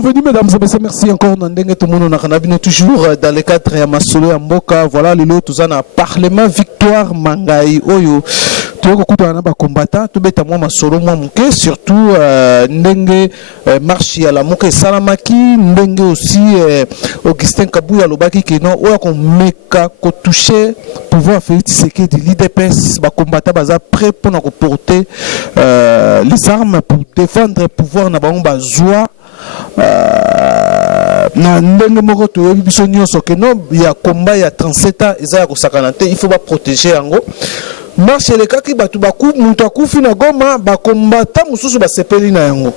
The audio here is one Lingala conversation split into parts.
Bienvenue mesdames et messieurs, merci encore Nandenge tout le monde on a toujours dans le cadre ya masolo ya mboka. Voilà lelo tozana parlement victoire mangai oyo toko kutana ba combattant to beta moi masolo moi muke surtout ndenge marche ya la moka salamaki ndenge aussi Augustin Kabuya lobaki que non oya ko meka ko toucher pouvoir faire tiseke de l'IDPS ba combattant baza prêt pour na ko porter les armes pour défendre le pouvoir na bango bazwa na ndenge moko toyebi biso nyonso ke no ya combat ya 37 ans eza ya kosakana te il faut ba protéger yango marche elekaki batu baku mutu akufi na Goma ba combattant mususu ba sepeli na yango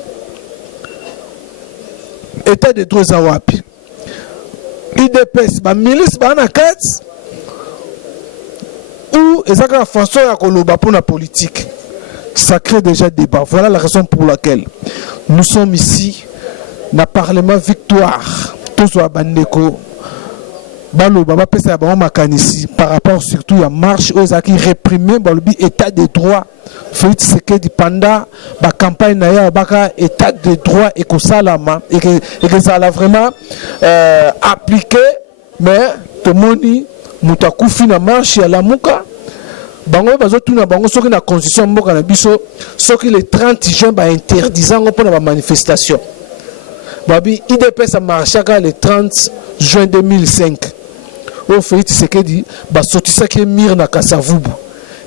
état de droit za wapi IDPS ba milice ba na kati ou ezaka la façon ya koloba pour la politique. Ça crée déjà débat. Voilà la raison pour laquelle nous sommes ici na parlement victoire tous wa bandeko balo baba pesa ba makanisi par rapport surtout à marche aux qui réprimer balobi état de droit Félix Tshisekedi pendant ba campagne na ya baka état de droit et que salama et que ça l'a vraiment appliqué mais tout moni mutakufi na marche ya lamuka bango bazotuna bango soki na constitution mboka na biso soki le 30 juin ba interdisant pour la manifestation. Babi IDPS a marché le 30 juin 2005. Au Félix Tshisekedi ba sotisa ki mir na Kasavubu.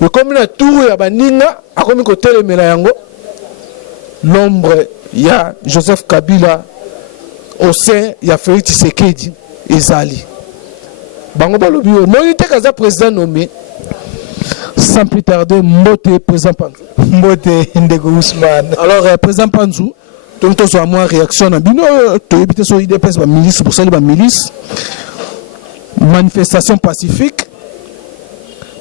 Et comme na tour ya baninga akomi ko telemela yango l'ombre ya Joseph Kabila au sein ya Félix Tshisekedi ezali. Bango balobi moi te kaza président nommé sans plus tarder Mbote président Panzou. Mbote Ndeko Ousmane. Alors président Panzou donc to so moi réaction na bino to ebité so IDPS ba milice pour ça ba milice manifestation pacifique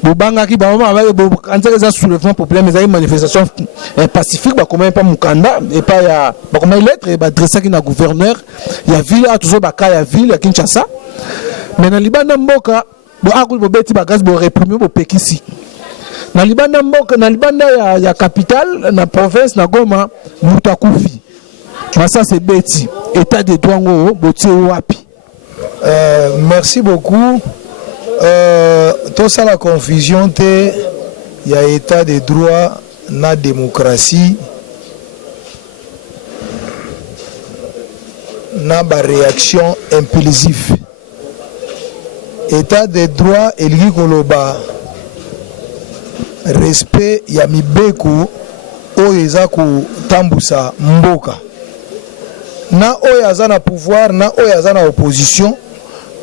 bobanga ki ba mama ba kanzela za soulèvement populaire mais manifestation pacifique ba comment pas mukanda et pas ya ba comment lettre ba adresser ki na gouverneur ya ville a toujours ba ka ya ville ya Kinshasa mais na libanda mboka bo akuli bo beti ba gaz bo réprimer bo pekisi na libanda mboka na libanda ya capitale na province na Goma mutakufi. Ça c'est beti état de droit ngo botie wapi. Merci beaucoup. Tout ça la confusion te y a état de droit na démocratie na ba réaction impulsive. État de droit eliki koloba respect ya mibeko oyo eza kotambusa mboka na oyo aza na pouvoir na oyo aza na opposition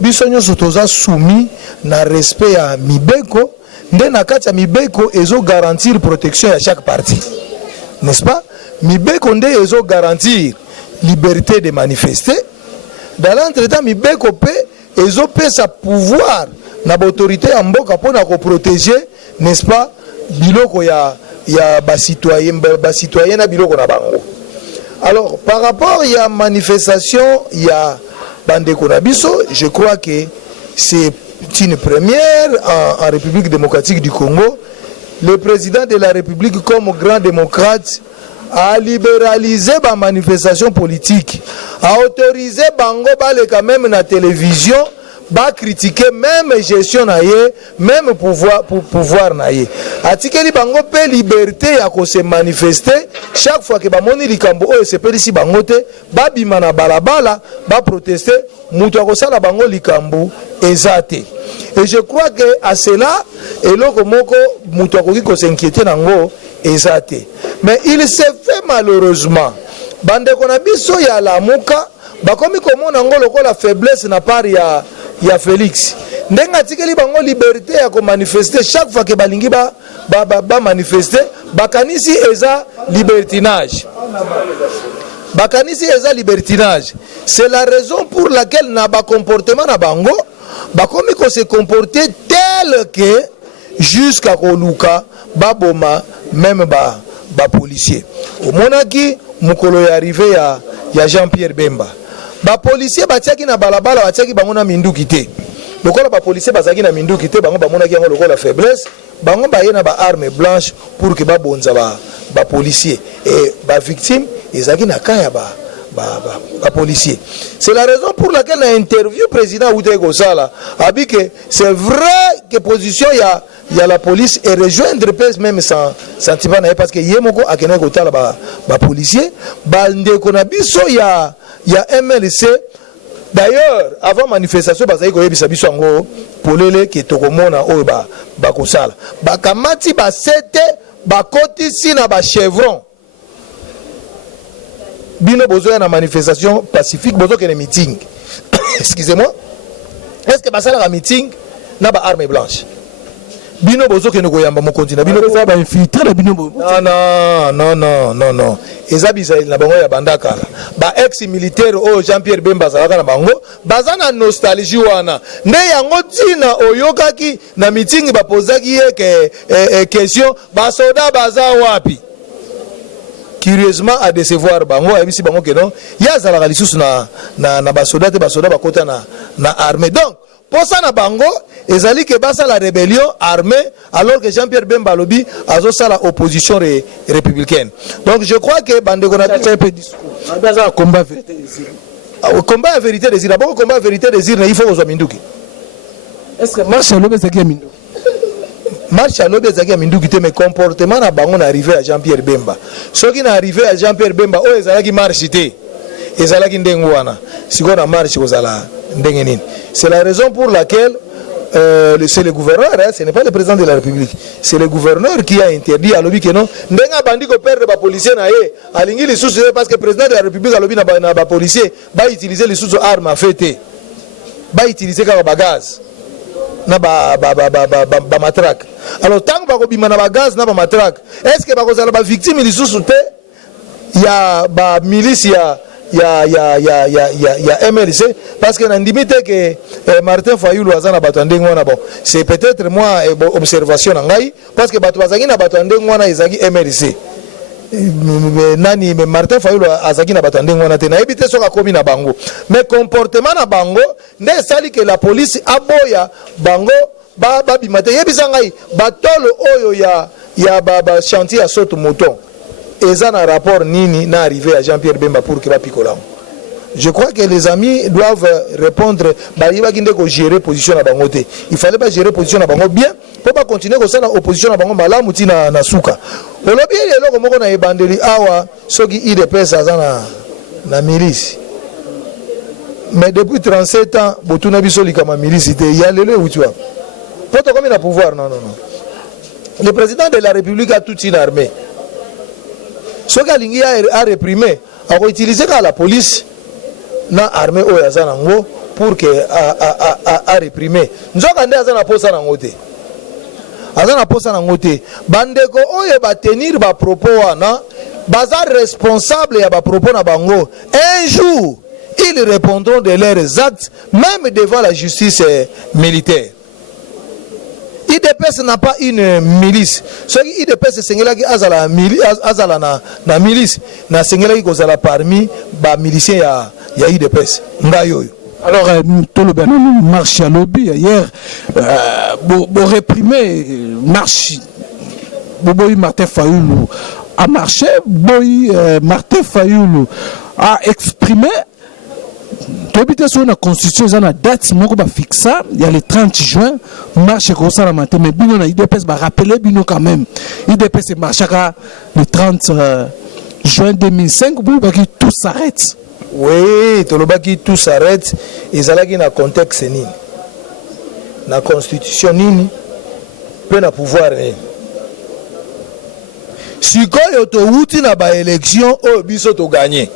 biso nyonso toza soumis na respect ya mibeko nde na kati ya mibeko ezo garantir protection ya chaque parti, n'est-ce pas? Mibeko nde ezo garantir liberté de manifester. Dans l'entretemps mibeko pe ezo pesa pouvoir na autorité ya mboka pona ko protéger, n'est-ce pas, biloko ya ba citoyen na biloko na bango. Alors par rapport à la manifestation il y a bandeko na biso, je crois que c'est une première en République démocratique du Congo. Le président de la République comme grand démocrate a libéralisé la manifestation politique, a autorisé bango bale quand même na télévision ba critiquer même gestion na ye, même pouvoir na ye. Atikeli bango pe liberté ya ko se manifester chaque fois que ba moni likambo o se pelisi bango te ba bima na balabala ba protester mutu akosala bango likambo ezate. Et je crois que à cela eloko moko mutu akoki ko s'inquiéter nango ezate. Mais il se fait malheureusement bande ko na biso ya lamuka bakomi komona ngo lokola faiblesse na part ya Félix ndenga tikeli bango liberté ya ko manifester chaque fois que balingi ba manifester bakanisi eza libertinage. Bakanisi eza libertinage. C'est la raison pour laquelle na ba comportement na bango bakomi ko se comporter tel que jusqu'à koluka baboma même ba policier. Au monaki mukolo ya arrivé ya Jean-Pierre Bemba. Ba policier batiaki na balabala batiaki bango na minduki te. Lokola ba policier bazaki na minduki te bango bamonaki yango lokola faiblesse, bango baye na ba arme blanche pour que ba bonza ba policier et ba victime ezaki na kaya ba policier. C'est la raison pour laquelle dans l'interview président Outé Gosala a dit que c'est vrai que position il y a la police et rejoindre même sans sentiment parce que yemoko akene kotala ba policier ndeko na biso ya MLC. D'ailleurs avant manifestation bazali koyebisa biso ngo polele ke tokomona oyo ba kosala bakamati ba sete bakoti sina ba chevron bino bozo na manifestation pacifique bozo que les meeting excusez-moi est-ce que basala la meeting na ba arme blanche bino bozo que ne koyamba mo continue bino ça ba infiltrer bino non ezabisa na bango ya bandaka ba ex militaire o Jean-Pierre Bemba zalaka na bango bazana nostalgie wana nde yango tina oyokaki na meeting ba posaki ke question ba soda baza wapi curieusement à décevoir bango et bisi bango que non ya zalaka lisusu na basoda te basoda bakota na armée donc pour ça na bango ezali ke basa la rébellion armée alors que Jean-Pierre Bemba lobi azo sala opposition républicaine. Donc je crois que bandeko na un peu discours baza combat vérité désir combat vérité désir d'abord combat vérité désir il faut aux minduki. Est-ce que marche lobe zaki minduki marche lobe zaki minduki te mais comportement na bango na arrivé à Jean-Pierre Bemba soki na arrivé à Jean-Pierre Bemba o ezalaki marche te ezalaki ndengo wana siko na marche kozala ndenge nini. C'est la raison pour laquelle c'est le gouverneur, hein, ce n'est pas le président de la République, c'est le gouverneur qui a interdit à l'objet que non, n'enga bandi ko perdre ba policier na ye, alingi les sous parce que le président de la République a l'objet na ba policier, ba utiliser les sous armes à fêter, ba utiliser ka ba gaz, na ba matraque. Alors tant que ba ko bima na ba gaz na ba matraque, est-ce que ba ko zala ba victime les sous te, il y a ba milice il y a MLC parce que n'indimite que Martin Fayulu azana batandeng wana bon c'est peut-être moi observation ngai parce que batu bazaki na batandeng wana ezaki MLC nani mais Martin Fayulu azaki na batandeng wana te na ebite soka komi na bango mais comportement na bango nde sali que la police aboya bango ba bimate yebisa ngai batolo oyo ya ba chantier à saute mouton. Et ça un rapport nini n'a arrivé à Jean-Pierre Bemba pour qu'il va picoler. Je crois que les amis doivent répondre. Il va gérer position à Bangote. Il fallait pas gérer position à Bango bien pour pas continuer comme ça opposition à Bango malam ou tina na souka. Au lobby il est là comme on a bandeli awa ceux qui il dépêche à na milice. Mais depuis 37 ans, Botuna Bisoli comme milice il y a le où tu vois. Pourtant comme il a pouvoir non. Le président de la République a toute une armée. Ce qui a réprimé, a utilisé la police na armée au Yazanango pour que a réprimer. Nous avons posé na ngote. Azana posa na ngote. Bandeko oye ba tenir ba propos wana, baza responsable ya ba propos na bango. Un jour, ils répondront de leurs actes même devant la justice militaire. IDPS n'a pas une milice. Ce qui IDPS c'est qui azala na milice na sengela qui kozala parmi ba miliciens ya IDPS ngayo. Alors tout le marche à lobby hier pour réprimer marche Boboy Martin Fayulu a marché, Boy Martin Fayulu a exprimé. Tu sur la constitution, il y a une date fixée, il y a le 30 juin, marche comme ça la matin, mais Bino na IDPS va rappeler Bino quand même. IDPS marchera le 30 juin 2005, tout s'arrête. Oui, tout s'arrête, et ça là qui na contexte ni. Na constitution ni peut na pouvoir ni. Si quand il y a une élection, oh biso to gagner.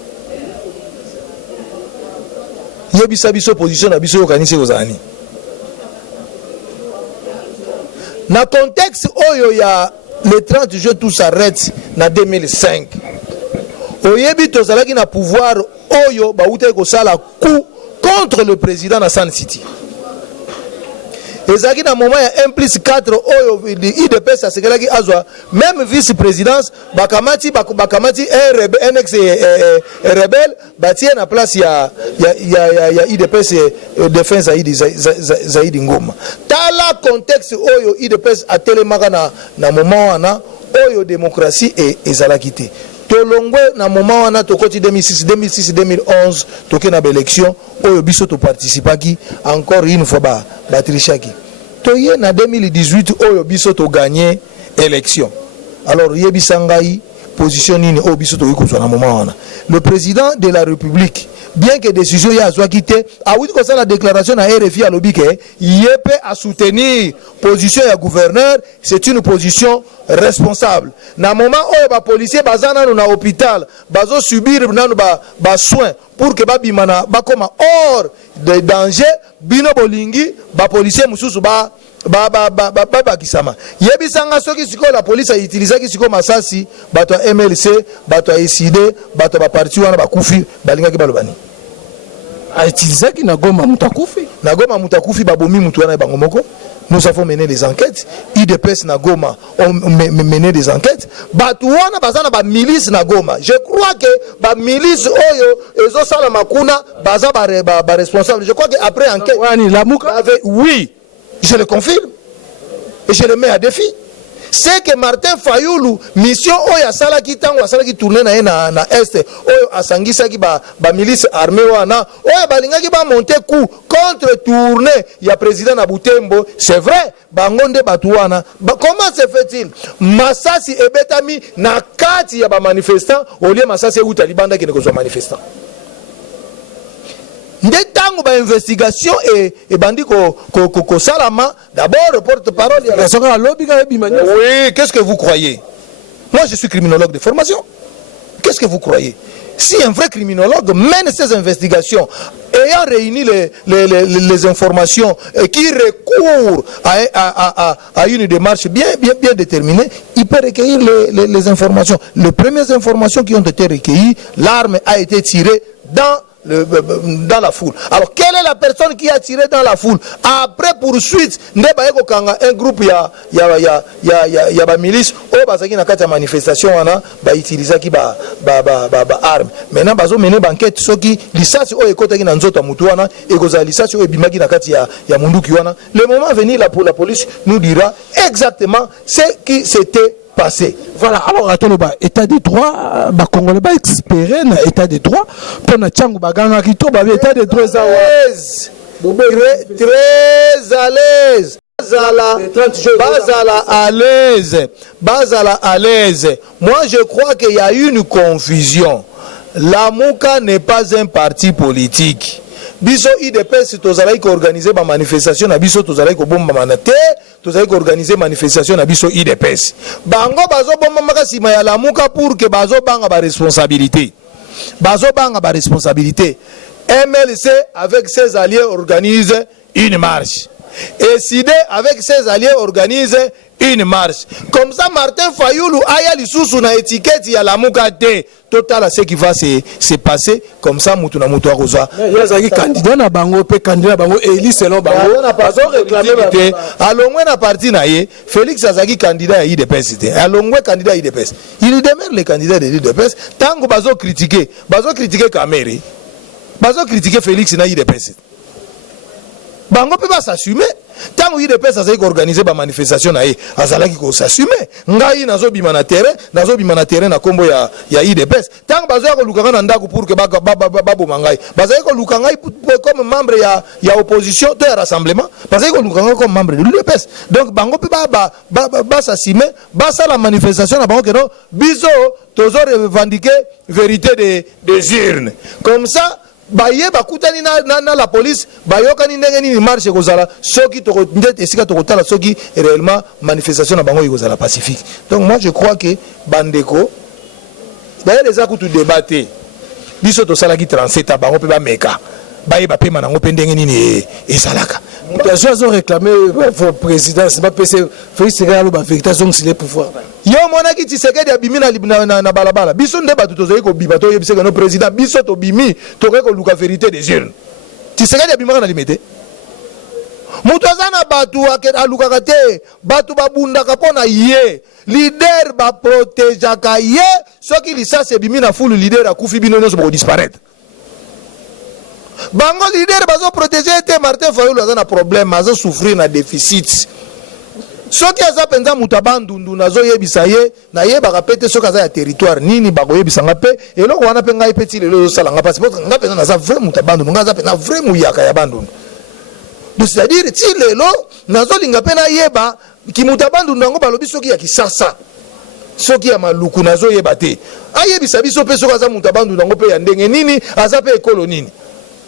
Yebisa biso position na biso yokanisi kozani na contexte oyo ya le 30 juin tout s'arrête na 2005 oyebi tozalaki na pouvoir oyo bauta kosala coup contre le président na San City ezalaki na moment ya 1+4 oyo IDPS asekelaki azwa même vice-présidence bakamati un ex-rebelle batie na place ya IDPS défense Zaidi Ngoma tala contexte oyo IDPS atelemaka na moment wana oyo démocratie ezalaki te tolongwe na moment wana tokoti 2006-2011 toke na baélection oyo biso toparticipaki encore une fois batrichaki toye na 2018 oyo biso toganye élection. Alors yebisa ngai position nini oyo biso toyi kozwa na moment wana. Le président de la République, bien que décision ya azwa quitté, a oui comme ça la déclaration à RFI à lobby que yepé à soutenir position ya gouverneur, c'est une position responsable. Na moment où ba policier bazana na hôpital, bazo subir nanu ba soins pour que ba bimana ba koma hors de danger, bino bolingi ba policier mususu ba kisama yebisanga soki siko la police a utilisé ki siko masasi bato MLC bato SID bato ba parti wana bakufi balingaki balobani a utilisé ki na Goma mutakufi babomi mutu wana bango moko. Nous avons mené des enquêtes. IDPS na Goma ont mené des enquêtes. Bato wana bazana ba milice na Goma. Je crois que ba milice oyo ezo sala makuna baza ba responsable. Je crois que après enquête oui, je le confirme et je le mets à défi. C'est que Martin Fayoulou mission oyo asala ki tango asala ki tourner na est oyo asangisa ki ba milice armée wana oyo balingaki ba monter coup contre tourner ya président na Butembo. C'est vrai bangonde batu wana comment se fait-il masasi ebetami na kati ya ba manifestants au lieu masasi ou talibanda ki ne ko manifestant Ndé tango ba investigation et bandi ko salama d'abord porte-parole. Oui, qu'est-ce que vous croyez? Moi je suis criminologue de formation. Qu'est-ce que vous croyez? Si un vrai criminologue mène ces investigations ayant réuni les informations et qui recourt à une démarche bien déterminée, il peut recueillir les informations. Les premières informations qui ont été recueillies, l'arme a été tirée dans la foule. Alors quelle est la personne qui a tiré dans la foule? Après poursuite un groupe ya ba milice o bazaki na kati ya manifestation wana ba utiliser ki ba arme. Maintenant bazo mener banquette soki lisasi o ekotaki na nzoto mutu wana ekoza lisasi o ebimaki na kati ya munduki wana. Le moment venu la police nous dira exactement ce qui s'était passé. Voilà, alors attends, état de droit, Congolais ba expéré na état de droit pour na tchangu baganga kito ba état de droit ça très à l'aise. Bazala à l'aise. Moi je crois qu'il y a une confusion. La Mouka n'est pas un parti politique. Biso IDPS tozalaki ko organiser ba manifestation na biso tozalaki ko bomba manate tozalaki ko organiser manifestation na biso IDPS bango bazo bomba makasi ma ya lamuka pour que bazo banga ba responsabilité MLC avec ses alliés organise une marche et SID avec ses alliés organise une marche. Comme ça Martin Fayoulou aya lisusu na étiquette ya lamuka te total ce qui va se passer comme ça mutu na mutu akozwa yazaki candidat na bango pe candidat bango éli selon bango bazo réclamer alongwe na parti na ye Félix azaki candidat ya IDPS te alongwe candidat ya IDPS il demeure le candidat de l'IDPS tango bazo critiquer Kamere bazo critiquer Félix na IDPS bango pe ba s'assumer tango IDPS azali ko organiser ba manifestation na ye azalaki ko s'assumer ngai nazo bima na terrain na kombo ya IDPS tango bazo ya ko lukanga na ndako pour que babo mangai bazali ko lukanga comme membre ya opposition to ya rassemblement bazali ko lukanga comme membre de l'IDPS donc bango pe ba s'assumer ba sa la manifestation na bango que non biso tozo revendiquer vérité des urnes comme ça baye bakutani na la police bayokani ndenge nini marche kozala soki to ndete esika to kotala soki réellement manifestation na bango ikozala pacifique. Donc moi je crois que bandeko d'ailleurs les akutu débattre biso to sala ki 37 à bango pe ba meka baye ba pema nango pe ndenge nini esalaka mutation azo réclamer pour présidence ba PC Félix Sekedi ba vérification sur les pouvoirs yo mona ki Tshisekedi abimi na balabala biso nde bato tozali ko biba to yebiseka no président biso to bimi to ko luka vérité des urnes Tshisekedi abimaka na limité mutu azana batu aluka te batu babundaka pona ye leader ba protégeaka ye soki lisasi ebimi na fulu leader akufi bino nyonso bako disparaître bango leader bazo protéger te Martin Fayoulou azana problème azo souffrir na déficit soki aza penza mutu abandundu nazoyebisa ye nayebaka pe te soki aza ya territoire nini bakoyebisanga pe eloko wana mpe ngai pe ti lelo ezosalanga mpasi po ngai mpenza naza vrai mutu abandundu ngai aza mpenza vrai muyaka ya bandundu. Donc c'est-à-dire ti lelo nazolinga mpe nayeba kimutu abandundu yango balobi soki ya kisasa soki ya maluku nazoyeba te ayebisa biso mpe soki aza mutu abandundu yango mpe ya ndenge nini aza mpe ekolo nini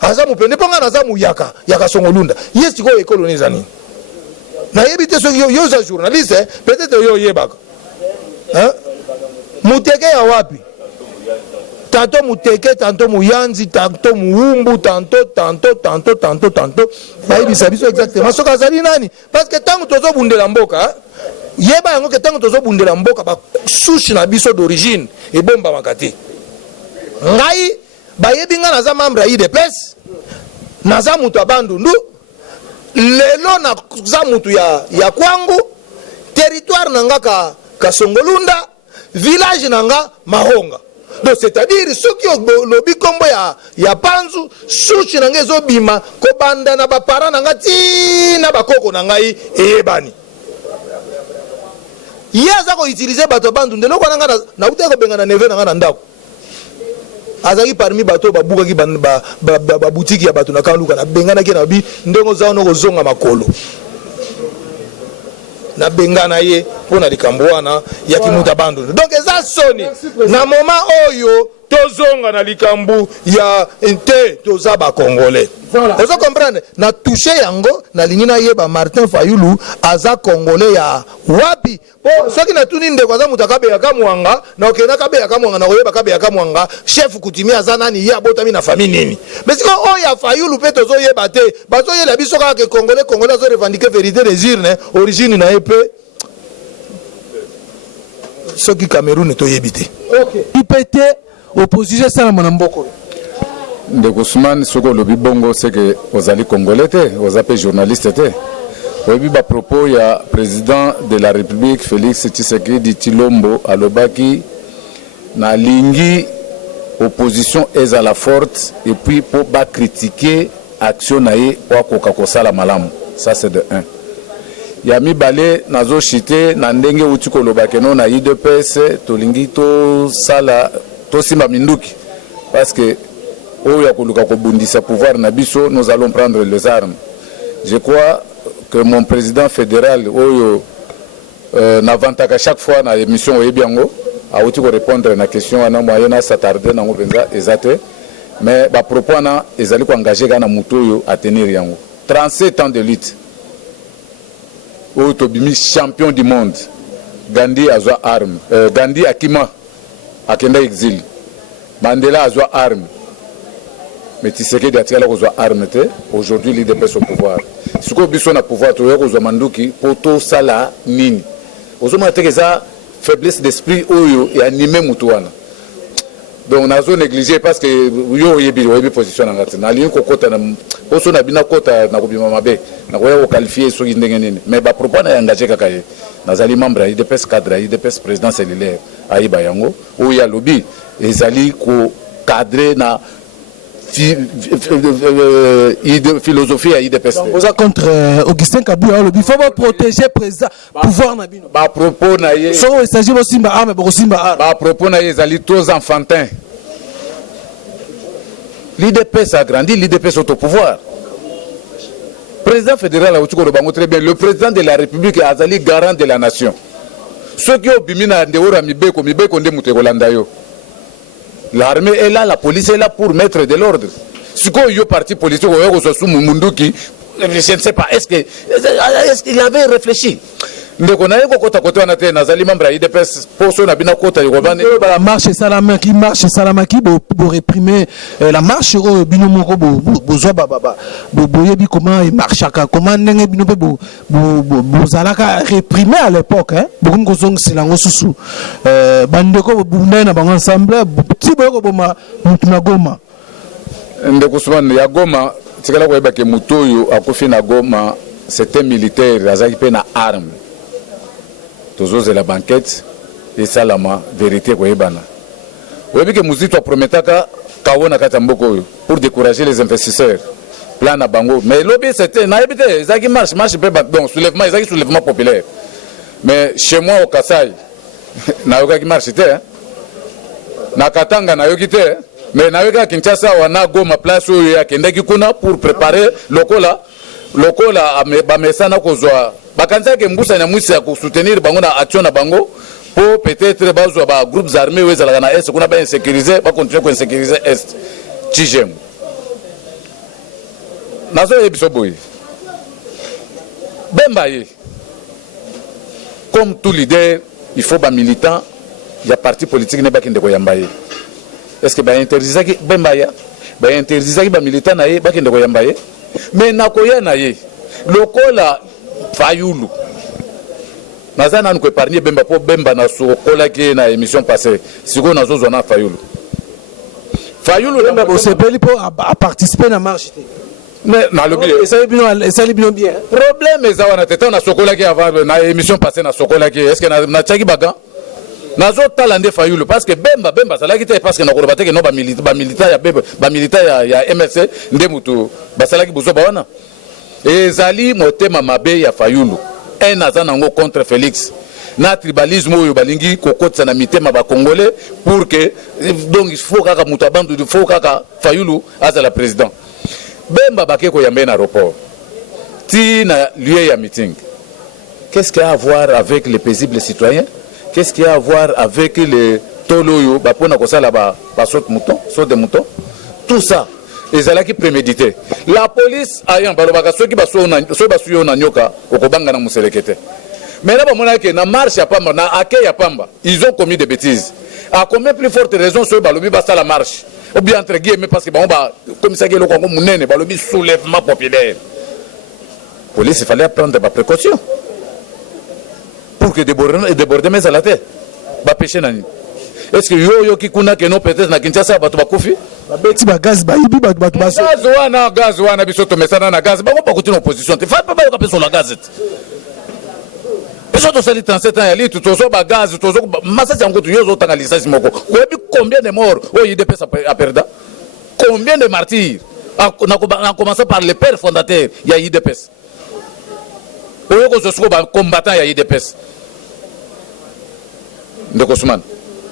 aza mupende mpo ngai naza muyaka yaka songolunda ye sikoyo ekolo nini eza nini nayebi te soki yo oza journaliste peut-être yo oyebaka muteke ya wapi tanto muteke tanto muyanzi tanto muumbu tanto bayebisa biso exactement soki azali nani parce que ntango tozobundela mboka yeba yango ke ntango tozobundela mboka basushi na biso d'origine ebombamaka te ngai bayebi nga naza membre ya UDPS naza mutu abandundu lelo naza mutu ya kwangu territoire nanga kasongolunda village nanga mahonga. Donc c'est-à-dire soki lobi kombo ya panzu sushi nanga ezobima kobanda na bapara nanga ti na bakoko na ngai eyebani ye aza koutilize bato abandundu eloko nanga nauta kobenga na neve nanga na ndako azaki parmi bato babukaki babutiki ya bato na kanluka nabenganaki na bi ndenge oza wana kozonga makolo nabengana ye mpo na likambo wana ya kimutu abandundu. Donc eza soni na moment oyo tozonga na likambo ya te toza bakongolais ozo comprendre na touche yango nalingi nayeba Martin Fayulu aza congolais ya wapi po soki natuni ndeko aza mutu akabeyaka mwanga na okende akabeyaka mwanga na koyeba akabeyaka mwanga chef kutimi aza nani ye abotami na famille nini mais siko oyo ya Fayulu mpe tozoyeba te bazoyela biso kaka ke congolais azo revendiquer vérité des urnes origine na ye mpe soki Cameroun toyebi te IPT opposition ça na mboko ndeko Ousmane soko lobi bongo c'est que ozali congolais te ozape journaliste te oyebi ba propos ya président de la République Félix Tshisekedi Tshilombo alobaki na lingi opposition ezala forte et puis pour ba critiquer action naye kwa koka kosala malamu ça c'est de 1 ya mibale nazo chité na ndenge uti kolobake no na UDPS tolingi to sala to simba minduki parce que oya koluka kobundisa pouvoir na biso nous allons prendre les armes. Je crois que mon président fédéral oyo n'avantaka chaque fois na émission oyebiango a uti ko répondre na question ana moyena s'attarder na ngobenza ezate mais ba propos na ezali ko engager kana muto oyo à tenir yango 37 ans de lutte Otobimi champion du monde Gandhi azwa arme Gandhi akima akenda exil Mandela azwa arme mais Tshisekedi atikala kozwa arme te aujourd'hui l'IDPS au pouvoir siko biso na pouvoir to yo kozwa manduki poto sala nini ozoma tekeza faiblesse d'esprit oyo et animé mutu wana donc nazo négliger parce que yo yebi position ngati na lion kokota na poso na bina kota na kobima mabe na koya ko qualifier so ndenge nini mais ba propos na engagé kaka ye nazali membre ya IDPS cadre IDPS président cellulaire ayiba yango oya lobby ezali ko cadrer na philosophie à IDPS. Vous êtes contre Augustin Kabila lobby faut protéger président pouvoir na bino ba propos na ye so il s'agit aussi ba arme ba simba arme ba propos na ye ezali trop enfantin. L'IDPS a grandi, l'IDPS est au pouvoir. Président fédéral a aussi très bien. Le président de la République est Azali garant de la nation. Ceux qui ont bimina ndeora mibeko nde mutekolanda yo. L'armée est là, la police est là pour mettre de l'ordre. Si quoi yo parti politique ou yo sous Munduki, je ne sais pas est-ce qu'il avait réfléchi. Ndeko na yeko kota kota na te nazali membre ya IDPS poso na bina kota yobane la marche salama qui marche salama qui pour réprimer la marche bino moko bozwa baba boyebi comment il marche comment ndenge bino pe bozalaka réprimer à l'époque hein bokum kozong silango susu bandeko bunda na bango ensemble ti boyoko boma mutu na Goma ndeko Ousmane ya Goma tikala koyeba ke mutoyo akofi na Goma c'était militaire azaki pe na arme toujours la banquette et ça la vérité quoi ebana oyebi ke muzito prometaka kawona kata mboko pour décourager les investisseurs plan na bango mais lobby c'était na ebite ezaki marche pe bon soulèvement ezaki soulèvement populaire mais chez moi au Kasai nayoka ki marche te na Katanga nayoki te mais nayoka Kinshasa wana Goma place oyo yakendaki kuna pour préparer lokola bamesana kozwa bakanisa ke mbusa na mwisi ya soutenir bango na action na bango pour peut-être bazwa ba groupes armés wezala na est kuna ba insécuriser ba continuer ko insécuriser est Tijemu nazo ebiso boy Bemba ye comme tout leader il faut ba militant ya parti politique ne ba kende ko yamba ye est-ce que ba interdisa ki Bemba ya ba interdisa ki ba militant na ye ba kende ko yamba ye mais nakoya na ye lokola Fayulu nazana nko épargner Bemba po Bemba na sokola ki na émission passée siko nazo zona Fayulu Bemba bo sepeli po a participer na marche mais na lobi ça libino bien problème ezawa na tete na sokola ki avant na émission passée na sokola ki est-ce que na tchaki baga nazo talande Fayulu parce que Bemba salaki te parce que na koloba te que no ba militant ya MLC ndemutu basalaki buzo bawana ezali motema mabe ya Fayulu un azana ngo contre Félix na tribalisme oyo balingi kokotsa na mitema ba congolais pour que donc il faut kaka mutabandu il faut kaka Fayulu azala président Bemba bakeko yambe na aéroport ti na lieu ya meeting qu'est-ce qu'il y a à voir avec les paisibles citoyens qu'est-ce qu'il y a à voir avec les toloyo ba pona ko sala ba saute de mouton tout ça ezalaki prémédité la police ayant balobaka soki basuyo na nyoka okobanga na muselekete mais là bamona ke na marche ya pamba na accueil ya pamba ils ont commis des bêtises à combien plus forte raison soki balobi basala marche ou bien entre guillemets parce que bango ba komisaki eloko yango munene balobi soulèvement populaire police il fallait prendre des précautions pour que débordements à la tête ba péché nani est-ce que yo ki kuna que non peut-être na Kinshasa bato bakufi babeti ba gaz ba ibi bato baso gaz wana bisoto mesana na gaz bango bakutina opposition te fa pas ba peso la gaz peso to sali 37 ans ya li tozo ba gaz tozo massa yango to yozo tanga licence moko koyebi combien de morts o IDPS a perdu combien de martyrs a commencé par le père fondateur ya IDPS oyo ko zo ba combattant ya IDPS ndeko Ousmane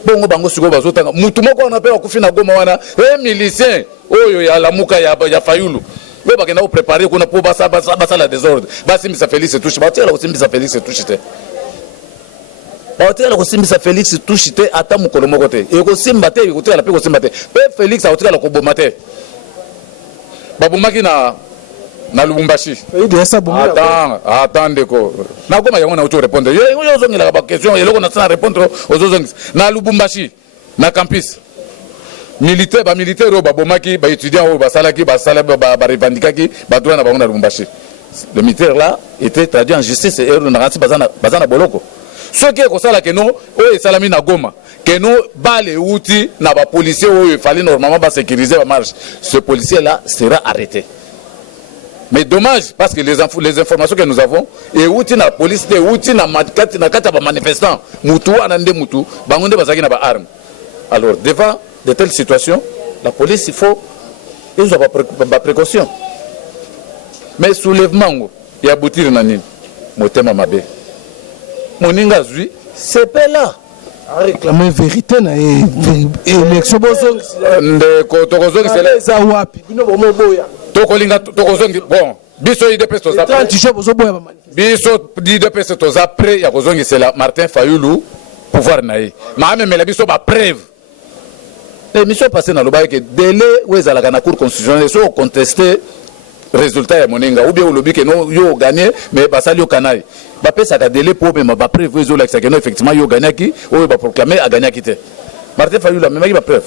bongo bango siko bazotanga mutu moko wana pe akufina Goma wana milicien oyo ya lamuka ya Fayulu we bakenda ko préparer kuna po basa la désordre basimbisa Félix touche batela ko simbisa Félix touche te batela ko simbisa Félix touche te ata mukolo moko te e ko simba te ko tela pe ko simba te pe Félix autela ko boma te babumaki na Lubumbashi attendez ko na Goma yango na auto répondre yo zongela ba question eloko na sana répondre aux zongis na Lubumbashi na campus militaire o babomaki ba étudiant o basalaki ba revendikaki ba droit na bango na Lubumbashi le militaire là était traduit en justice et on a ranti bazana boloko ce qui est ko sala que non o salami na Goma que non bale outi na ba policier o il fallait normalement ba sécuriser ba marche ce policier là sera arrêté. Mais dommage parce que les informations que nous avons et outi na police de outi na kata ba manifestant mutu anande mutu bangonde bazaki na ba arme. Alors devant de telles situations la police il faut ils ont pas précaution. Mais soulèvement et aboutir na nini motema mabe. Moninga zui c'est pas là. Réclamer vérité na élection bozo ndeko tokozongi c'est ça wapi bino bomo boya tokolinga tokozongi bon biso IDPS to za 30 jours bozo boya ba biso IDPS to za après ya kozongi c'est la Martin Fayulu pouvoir naï ma même la biso ba preuve l'émission passée na loba que délai wezala kana cour constitutionnelle so contester résultat ya moninga ou bien olobi que non yo gagné mais basali yo kanai ba pesa ka délai pour même ba preuve zo la que non effectivement yo gagné ki ou ba proclamer a gagné kité Martin Fayulu même ba preuve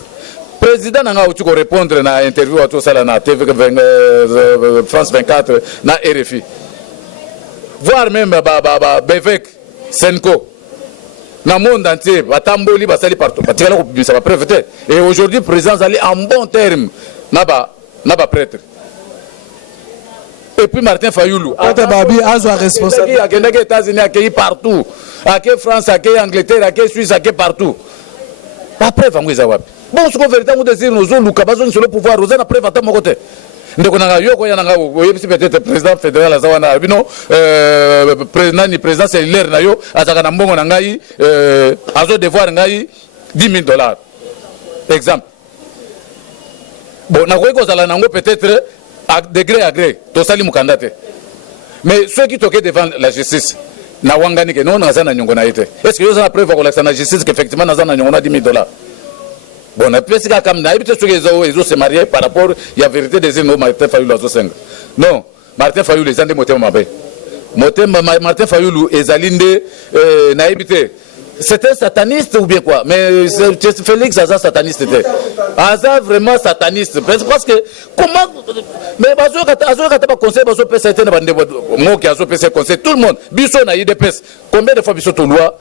président nanga uti ko répondre na interview à tout ça na TV France 24 na RFI voir même ba Bevec Senko na monde entier batamboli basali partout batikala ko bisa ba preuve te et aujourd'hui président ali en bon terme na ba prêtre. Et puis Martin Fayulu, Azo responsable. Il y a des États-Unis accueillis partout, accueillis France, accueillis Angleterre, accueillis Suisse, accueillis partout. Après, bon, ce qu'on veut dire, nous désirons nous, nous, sur le pouvoir, nous avons preuve à mon côté. ndeko nanga yo ko yana oyebisi peut-être président fédéral azawana bino président cellulaire na yo azaka na mbongo na ngai azo devoir ngai $10,000 exemple bon nakoki kozala nango peut-être à degré à gré tosali mukanda te mais ceux qui toquent devant la justice na wangani ke non naza na nyongo na ete est-ce que yo za preuve ko la justice qu'effectivement naza na nyongo na $10,000 bon na pesi ka kam na ibite ceux qui se marier par rapport il y a vérité des no Martin Fayulu azo senga non Martin Fayulu ezande motema mabe motema Martin Fayulu ezalinde na ibite c'est un sataniste ou bien quoi mais Félix Aza sataniste était Aza vraiment sataniste parce que comment mais bazo kata conseil bazo pesa était na bande mo qui azo pesa conseil tout le monde biso na IDPS combien de fois biso to loi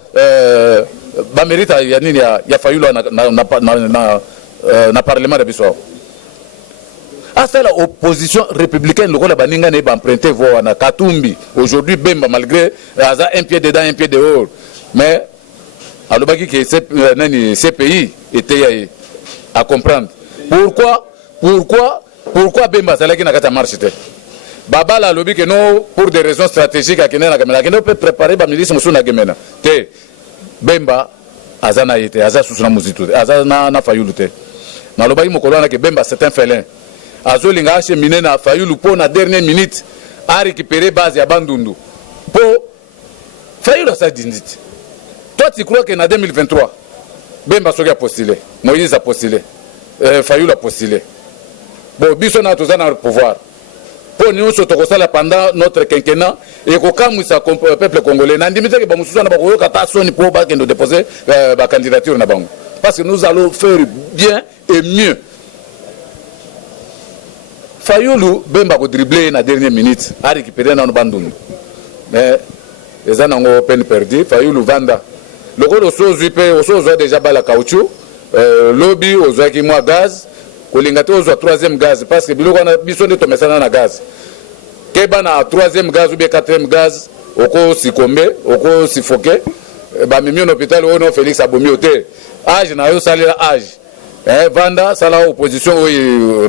ba mérite ya nini ya Fayulu na parlement de biso à ça la opposition républicaine le la baninga ne ba emprunter voix na Katumbi aujourd'hui Bemba malgré Aza un pied dedans un pied dehors mais alors que ces pays étaient à comprendre. Pourquoi Bemba Salaki n'a qu'à marcher? Baba la lobby que non pour des raisons stratégiques à Kenya na peut préparer ba milice musu na Gemena. Te Bemba azana yete aza susuna muzitu azana na Fayulu te. Na lobaki mokolo na que Bemba c'est un félin. Azo linga acheminer na Fayulu pour na dernière minute a récupérer base ya Bandundu. Pour Fayulu ça dindit. Toi, tu crois qu'en 2023, Bemba Sogi a postulé, Moïse a postulé, Fayulu a postulé. Bon, Bisson a tous un pouvoir. Pour nous, ce que pendant notre quinquennat, et qu'au cas où le peuple congolais, n'a dit que Bamousou n'a pas de déposer la candidature. Parce que nous allons faire bien et mieux. Fayulu, Bemba a dribblé la dernière minute, a récupéré dans le bandou. Mais les gens ont peine perdu, Fayulu Vanda. Le gros osozo déjà bala caoutchouc lobby ozaki moi gaz kolingate ozo troisième gaz parce que biloko na biso nde tomesana na gaz keba na troisième gaz ou bien quatrième gaz oko sikombe oko sifoke ba mimi en hôpital ono Félix abomi ote âge na yo salela âge vanda sala opposition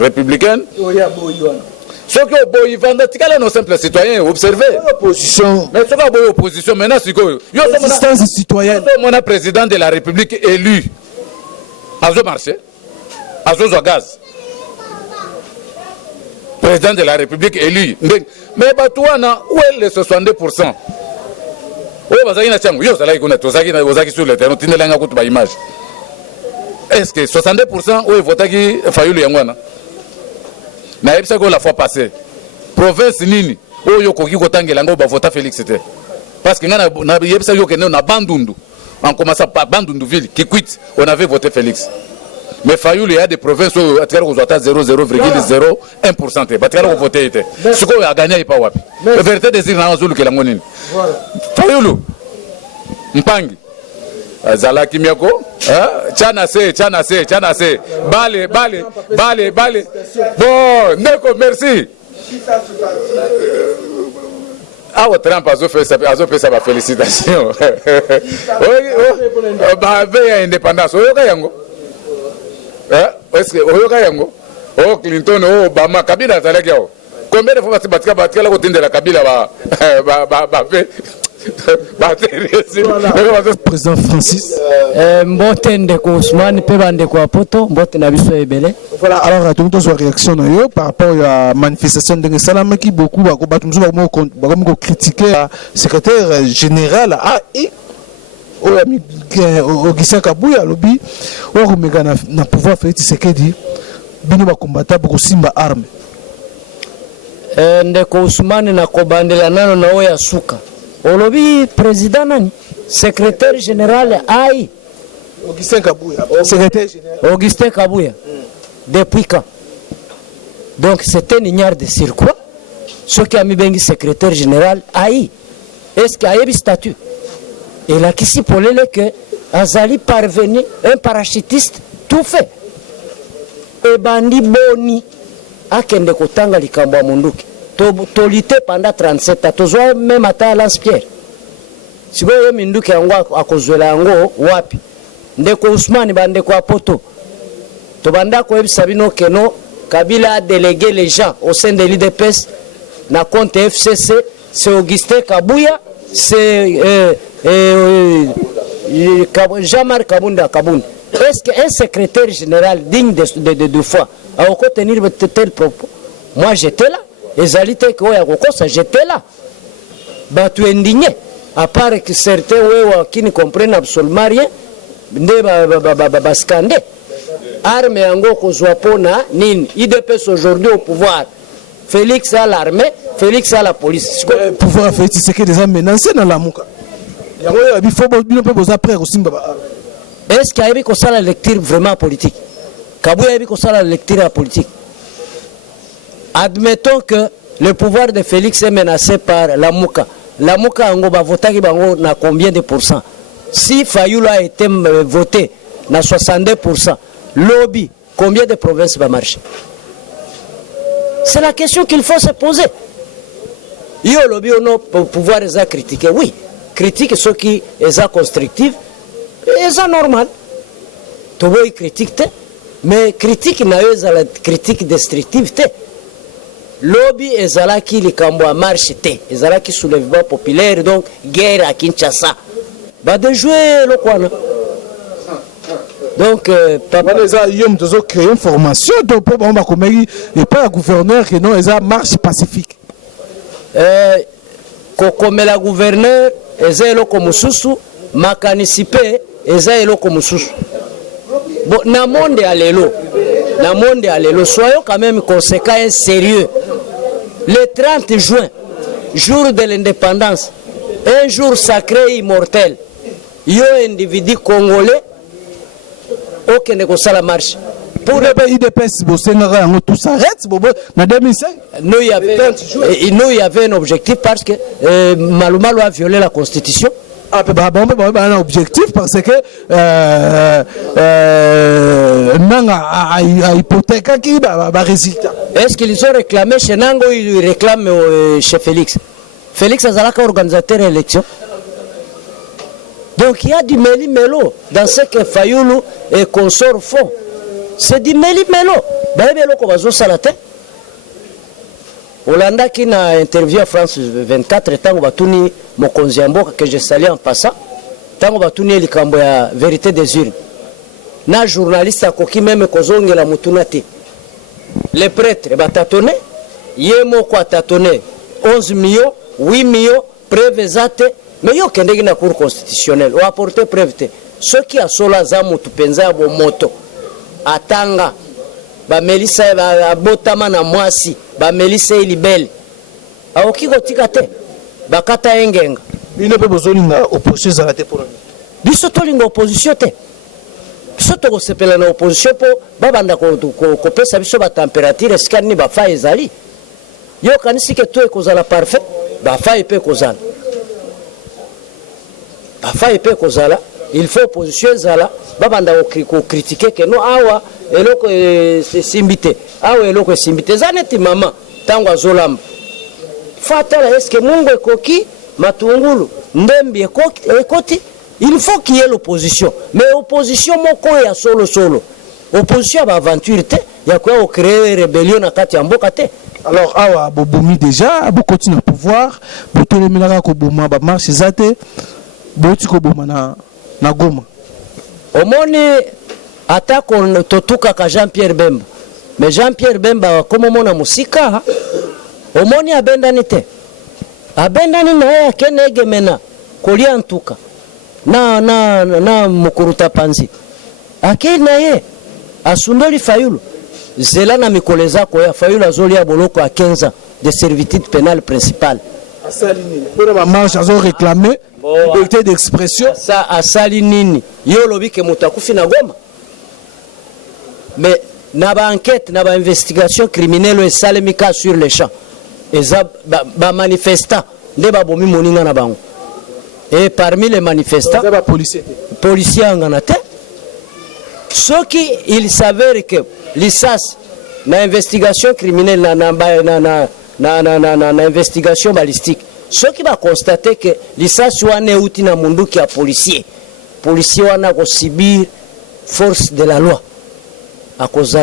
républicaine ce que boy vanda tikala no simple citoyen observer Opposition. mais ce que boy opposition maintenant c'est quoi yo Résistance citoyenne. mon président de la République élu azo marché azo gaz président de la République élu mais batouana où est les 62%? Oui, bazaki na changu yo salaki kuna tosaki na ozaki sur le terrain tindelanga kutu ba image est-ce que 62% oui votaki Fayulu yangwana na yebisa ko la fois passée province nini oyo koki kotangela ngo ba vota Félix était parce que ngana na yebisa yo ke na Bandundu on commence par Bandundu ville qui quitte on avait voté Félix mais Fayulu il y a des provinces où atikala ko zota 0,01% batikala ko voter était ce ko a gagné pas wapi la vérité des na zulu ke lango nini Fayulu mpangi Zala Kimiako, Tchana se, Bale. Bon, Neko, merci. Ah, votre Trump a fait sa félicitation. Bah, veille indépendance. Oyoka yango. Est-ce que Oyoka yango? Oh, Clinton, oh, Obama, Kabila, Zalagao. Combien de fois Batika la routine de la Kabila va fait? Président Francis. Voilà, alors tout le monde réaction par rapport à la manifestation de Salam qui beaucoup critiquer le secrétaire général et Augustin Kabouya lobby na pouvoir faire Tshisekedi bino ba combattre pour simba arme ndeko Ousmane na kobandela nano na oya suka olobi président nani secrétaire général ai Augustin Kabouya secrétaire général Augustin Kabouya depuis quand donc c'était une ignare de circuit ce qui a mis bengi secrétaire général ai est-ce qu'il y a un statut et là qui s'y polele que azali parvenu un parachutiste tout fait et bandi boni akende kotanga likambo ya munduki to lité pendant 37 ans tozwa même ata lance-pierre sikoyo minduki yango akozwela yango wapi ndeko Ousmane bandeko apoto to banda ko ebisa bino keno Kabila a délégué les gens au sein de l'IDPS, na compte FCC, c'est Augustin Kabouya, c'est Jean-Marc Kabunda Kaboun. Est-ce qu'un secrétaire général digne de deux fois a encore tenir tel propos? Moi j'étais là, et Zalité j'étais là. Bah tu es indigné, à part que certains qui ne comprennent absolument rien, ne scandé. Armée yango kozwa pona nini IDPS aujourd'hui au pouvoir. Félix a l'armée, Félix a la police. Pouvoir faire c'est que des menacés dans la mouka. Il faut bien après aussi. Est-ce qu'il y a eu ça la lecture vraiment politique? Kabouya a eu ça la lecture politique. Admettons que le pouvoir de Félix est menacé par la mouka. La mouka yango ba voter qui bango na combien de pourcents? Si Fayoulou a été voté na 62%. Lobby, combien de provinces va marcher? C'est la question qu'il faut se poser. Yo lobby on a pouvoir les critiquer. Oui, critique ceux qui sont constructifs, et c'est normal. Tu vois critique, mais critique n'a pas la critique destructive. Lobby est là qui les cambois marche, est là qui soulèvement populaire, donc guerre à Kinshasa. Va de jouer le quoi. Donc, papa, les hommes ont créé une formation pour et pas le gouverneur qui non, ils ont marche pacifique. Comme la gouverneur, ils ont comme sous, macanicipé, ils ont comme sous. Bon, dans le monde allélo, soyons quand même conséquents et sérieux. Le 30 juin, jour de l'indépendance, un jour sacré et immortel, il y a un individu congolais. Ok, négocier la marche. Pour le IDPS, tout s'arrête. En 2005, nous, il y avait un objectif parce que Malumalu a violé la Constitution. Ah, un objectif parce que hypothèque qui va résultat. Est-ce qu'ils ont réclamé chez Nango ou ils réclament chez Félix? Félix a été organisateur d'élection. Donc il y a du méli-mélo dans ce que Fayoulou et consorts font. C'est du méli-mélo. Hollanda qui a interviewé à France 24, tant que Batouni Mokonziambo, que je salue en passant, tant que Batouni Likambo ya vérité des urnes. Na journaliste a koki même kozonge la mutunate. Les prêtres batatonné, yemo kwa tatoné 11 millions, 8 millions, prévezate. Mais il y a une cour constitutionnelle, ou apporter preuve. Ceux qui ont sola zamu tupenza bo moto, atanga, ba melisa ba botama na mwasi, ba melisa ilibele. Aoki kotika te, ba kata engenga. Il ne peut pas zolinga opposition za la te pour. Biso tolinga opposition te. Biso to ko sepela na opposition po babanda ko pesa biso ba température skani ba fa ezali. Yo kanisi ke to ekozala parfait, ba fa epe kozala. Il faut opposition zala babanda ko critiquer que no awa eloko simbité awa eloko simbité zaneti mama tango azolamba fatala est-ce que mungu ekoki matungulu ndembi ekoti il faut qu'il y ait l'opposition mais opposition moko ya solo opposition ba aventure te ya quoi créer rébellion na kati ya mboka te. Alors awa bobomi déjà bo continue pouvoir bo tolemelaka ko boma ba marche zate Botiko Bomana na Goma. Omoni attaque totuka ka Jean-Pierre Bemba. Mais Jean-Pierre Bemba comme mona musika omoni abendani te. Abendani na ya kenege mena kolia ntuka. Na mukuruta panzi. Akena ye asundoli Fayoulou. Zela na mikole zako ya Fayoulou azolia boloko à 15 ans de servitude pénale principale. Pour la marche, ils ont réclamé liberté d'expression. Ça a salinini. Yo lobi ke mutakufi na Goma. Mais na ba enquête, na ba investigation criminelle et salemika sur les champs. Et ça ba manifestants de ba bomi moninga na bango. Et parmi les manifestants, policiers anganate. Ce qui il s'avère que l'ISAS na investigation criminelle na investigation balistique. Ce qui va constater que l'ISAS wana euti na munduki ya policier wana ko subir force de la loi. A cause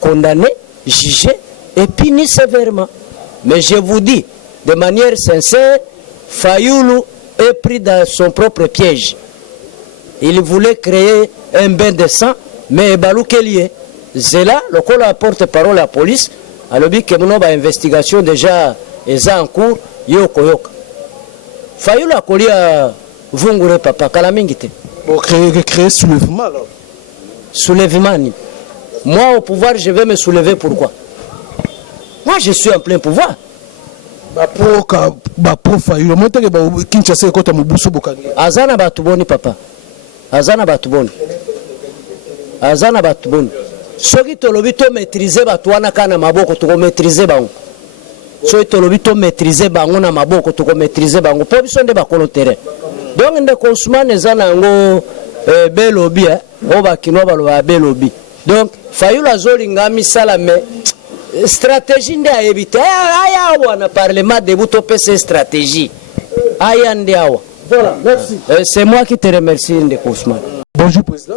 condamné jugé et puni sévèrement. Mais je vous dis, de manière sincère, Fayoulou est pris dans son propre piège. Il voulait créer un bain de sang, mais Balou Kélié. C'est là, le col porte-parole à la police, a le but que nous avons une investigation déjà en cours, yoko yoka. Fayoulou a collé à Vungure papa, Kalamingite. Bon, créer soulèvement alors. Soulèvement. Moi au pouvoir, je vais me soulever pourquoi? Moi je suis en plein pouvoir. Pour Fayoulou, moi je Kinshasa kota Mobusu Bokangi. Azana batuboni papa. Azana batuboni. Azana batuboni. Soki tolobi to maîtriser batwana kana maboko to maîtriser bango. Soki tolobi to maîtriser bango na maboko to maîtriser bango. Po biso nde bakolo terrain. Donc nde consommer ezana ngo belobi o bakino baloba belobi. Donc Fayoulou azolinga misala me stratégie nde ayebite aya wana parlement debout to pese stratégie. Aya nde awa. Voilà, merci. C'est moi qui te remercie Ndeko Ousmane. Bonjour président.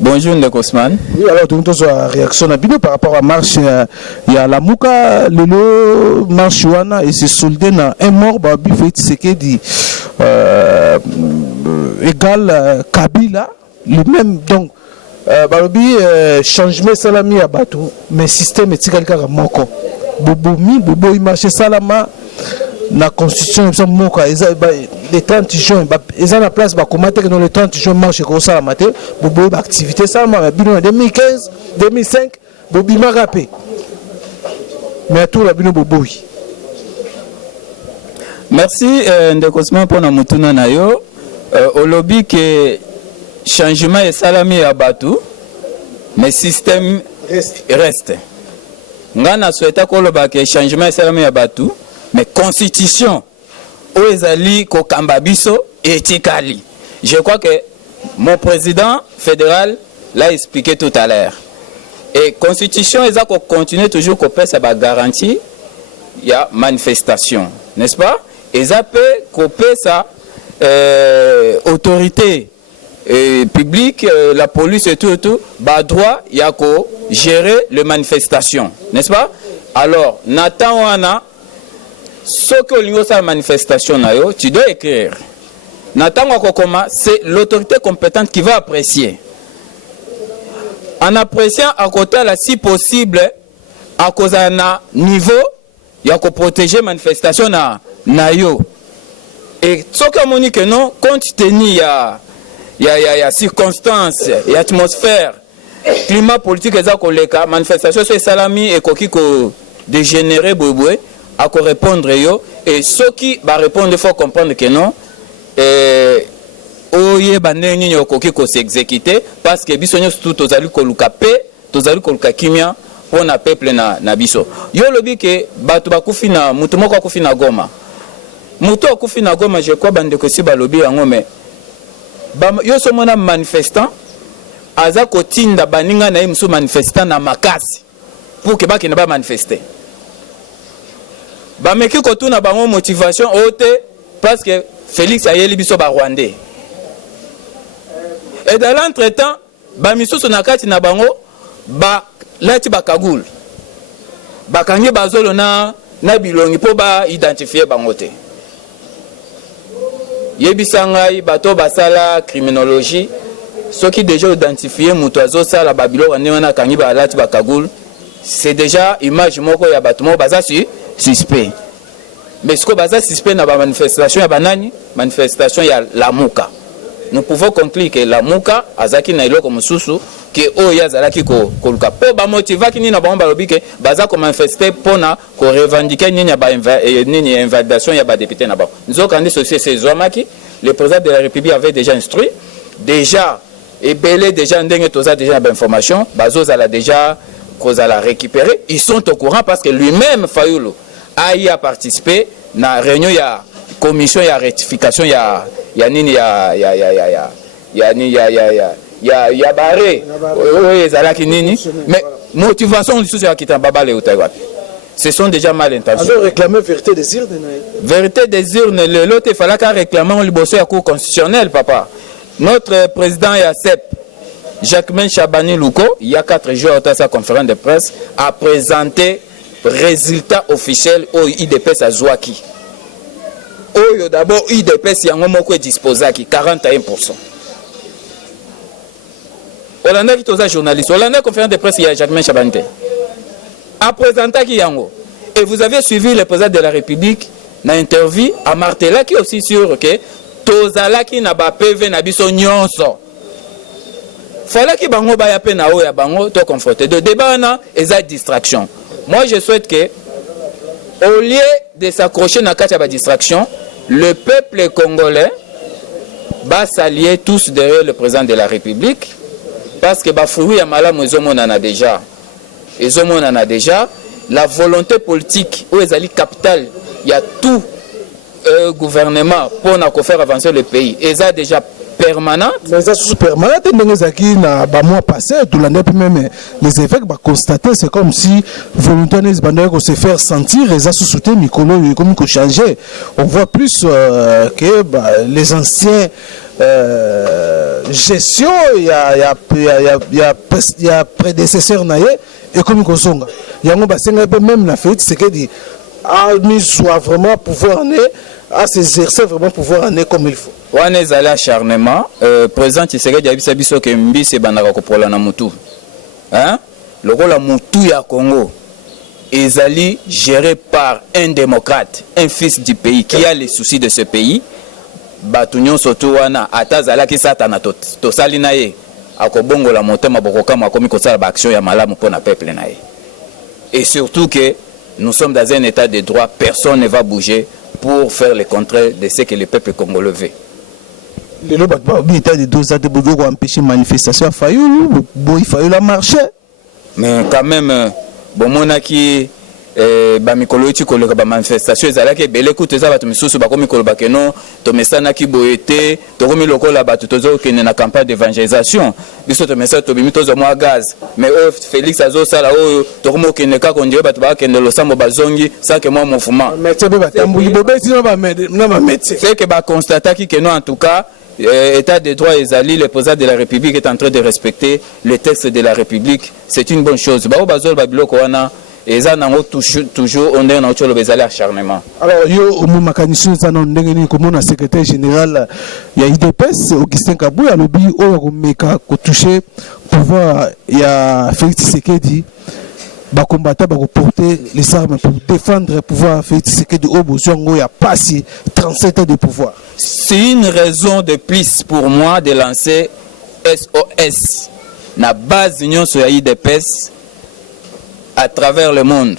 Bonjour Ndeko Ousmane. Oui, alors donc la réaction à Bino par rapport à marche il y a la Mouka le marche wana et c'est soldé dans un mort babi fait ce qui dit égal Kabila le même donc babi changement salami à bateau mais système est quelqu'un moko bobo il marche salama la constitution les 30 juin ils ont la place pour commenter que dans les 30 juin marche comme ça la matin bobo activité ça en 2015 2005 bobi m'a rappelé mais tout la bino bobo. Merci Ndeko Ousmane pour notre mutuna na yo au lobby que changement est salami à bateau mais système reste ngana souhaita ko loba que changement est salami à bateau mais constitution oezali ko kambabiso etikali. Je crois que mon président fédéral l'a expliqué tout à l'heure. Et constitution eza ko continuer toujours ko pesa ba garantie ya manifestation, n'est-ce pas? Eza pe ko pesa autorité publique, la police et tout ba droit ya ko gérer les manifestations, n'est-ce pas? Alors Nathan wana ce que l'on a manifestation, tu dois écrire. C'est l'autorité compétente qui va apprécier. En appréciant à côté, là, si possible, à cause d'un niveau, il y a que protéger la manifestation. Et ce que l'on dit que non, compte tenu il y a circonstances, il y a atmosphère, climat politique, la manifestation, c'est salami et qui dégénéré, bouboué. À répondre yo et ceux qui va répondre il faut comprendre que non oye baneni yokoki ko s'exécuter parce que biso nyo tout tozali ko luka pe tozali ko luka kimia pona peuple na biso yo lobi ke bato bakufi na mutu moko akufi na Goma mutu akufi na Goma je crois bande ko si balobi yango mais yo so mona manifestant aza ko tinda baninga na imsu manifestant na makasi pour que ba ki na ba manifester. Bameki kotuna bango motivation ote parce que Félix ayeli biso ba Rwandais. Et dans l'entretemps, bamisusu na kati na bango ba lati bakagul. Bakangi bazolo na bilongi po ba identifier bango te. Yebisangai bato basala criminologie ceux qui déjà identifié mutu azosala babilo na kangi ba lati bakagul. C'est déjà image moko ya bato mo baza suspect. Mais ce que baza suspect na ba manifestation ya banani manifestation ya la Mouka. Nous pouvons conclure que la Mouka azaki na iloko mususu que oya zalaki ko luka po ba motiva ki ni na ba lobi que baza ko manifester pona ko revendiquer ni ya ba ni invalidation ya ba député na ba. Nous quand société Sezomaki, le président de la République avait déjà instruit déjà et belé déjà ndenge toza déjà d'information bazo zala déjà qu'on a récupéré, ils sont au courant parce que lui-même Fayoulou a participé à la réunion, il y a commission, il y a rectification, il y a nini, il y a barré, mais motivation du souci qui ce sont déjà mal intentionnés. Alors réclamer vérité des urnes. Vérité des urnes, l'autre il fallait qu'à réclamer on lui bosse à cour constitutionnel, papa. Notre président Yassep Jacquemain Chabani Louko, il y a 4 jours à sa conférence de presse, a présenté résultat officiel au IDPS à Zouaki. D'abord, IDPS y a un mot disposé qui 41%. On a dit aux journalistes, on a conférence de presse, il y a Jacquemain Chabani. A présenté qui yango. Et vous avez suivi le président de la République dans l'interview à Martela qui est aussi sûr que Tozala qui n'a pas PV n'a biso nyonso. Fallait que bango ba ya pe na o ya bango to confronté de débat na et ça distraction. Moi je souhaite que au lieu de s'accrocher na kacha ba distraction, le peuple congolais va s'allier tous derrière le président de la République parce que ba fruit ya malamu ezomona na déjà. Ezomona na déjà la volonté politique où ezali capital, il y a tout gouvernement pour faire avancer le pays. Et ça déjà permanent. Mais ça sous permanent, qui na ba mois passé, tout l'année même les effets que constater, c'est comme si volontairement se faire sentir et ça sous soutien Mikolo comme changer. On voit plus que les anciens gestion il y a prédécesseurs naïe et comme Kosonga. Il y a même la fête c'est que dit armée soit vraiment pouvoir à s'exercer vraiment pouvoir en comme il faut. On est allé acharnement président Tshisekedi a biso que mbisi bandaka ko pola na mutu. Hein? Le rôle la mutu ya Congo est géré par un démocrate, un fils du pays qui a les soucis de ce pays. Batunyon soto wana atazala ki satana to salina ye akobongo la motema bokoka makomi ko sala ba action ya malamu pour na peuple na ye. Et surtout que nous sommes dans un état de droit, personne ne va bouger pour faire le contraire de ce que le peuple congolais veut. Le état de droit de empêcher manifestation il faut la marcher. Mais quand même bon monaki ba mikolo eti koleka ba manifestation ezalaki ebele kutu eza bato misusu bakomi koloba ke non tomesanaki boye te tokomi lokola bato tozokende na campagne d'évangélisation biso tomesa tobimi tozwa mwa gaz mais Félix azosala oyo tokomi okende kaka ondire bato bakende losambo bazongi sake mwa mouvement c'est que baconstataki ke non en tout cas état de droit ezali le président de la République est en train de respecter les textes de la République, c'est une bonne chose. Bao bazol babiloko wana et ça n'a toujours on est dans le bezali acharnement. Alors yo au makanisi ça non ndengeni comme on secrétaire général il y a IDPS Augustin Kabouya lobi o ko meka ko toucher pouvoir il y a Félix Tshisekedi ba combattre ba porter les armes pour défendre le pouvoir Félix Tshisekedi au besoin il y a passé 37 ans de pouvoir. C'est une raison de plus pour moi de lancer SOS na base union sur IDPS à travers le monde.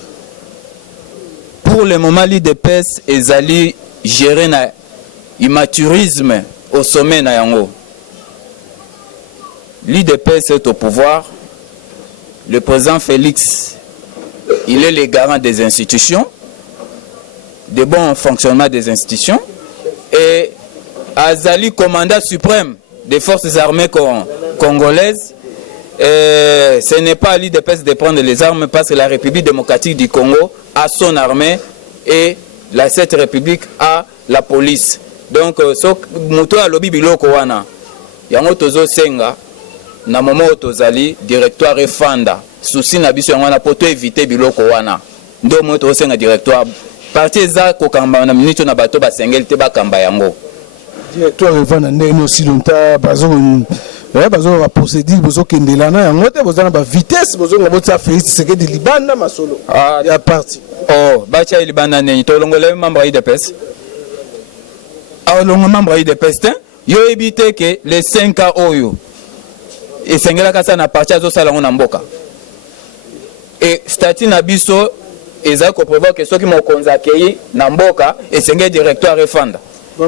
Pour le moment, l'IDPS est allé gérer l'amateurisme au sommet na yango. L'IDPS est au pouvoir. Le président Félix, il est le garant des institutions, de bon fonctionnement des institutions. Et Azali, commandant suprême des forces armées congolaises, ce n'est pas à l'IDPS de prendre les armes parce que la République démocratique du Congo a son armée et cette République a la police. Donc, moto a lobi biloko wana. Yango tozo senga na moment tozali directoire efanda. Souci na biso wana pour éviter biloko wana. Ndo moto senga directoire parti za ko kamba na minute na bato ba sengel te ba kamba yango. Directoire efanda ndeno aussi longtemps bazo bazo va procéder bozo kendelana yango te bozo na ba vitesse bozo na botsa Félix Tshisekedi libanda masolo ya parti oh bacha libanda neni to longole membre IDPS longo membre IDPS te yo ebite que les 5 ans oyo et sengela kasa na parti azo sala ngona mboka et statut na biso eza ko prévoir que ceux qui mo konzakei na mboka et sengé directoire efanda.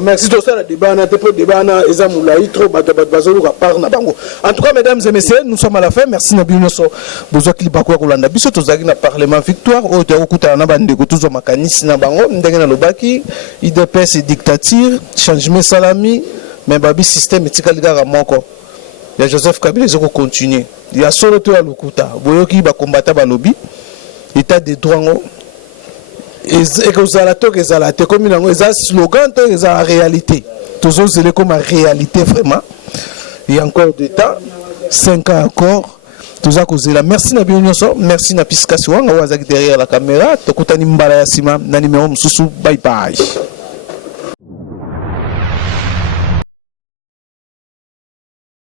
Merci tout ça le débat na pour débat na ezamulaï trop bazoluka par na bango. En tout cas mesdames et messieurs, nous sommes à la fin. Merci na bino so bozo klipa kwa kolanda biso tozaki na parlement victoire o te okuta na bande ko tuzo makanisi na bango ndenge na lobaki IDPS dictature changement salami mais babi système etikali kaka moko. Ya Joseph Kabila zoko continuer. Ya solo to ya lokuta boyoki ba combattre ba lobby état de droit ngo et que vous allez tout que comme un slogan to la réalité toujours c'est comme la réalité vraiment il y a encore du temps 5 ans encore. Toza kozela. Merci na bien nyonso, merci na Piscasi wanga wazaki derrière la caméra. Tokutani mbala ya sima na numéro msusu. Bye bye.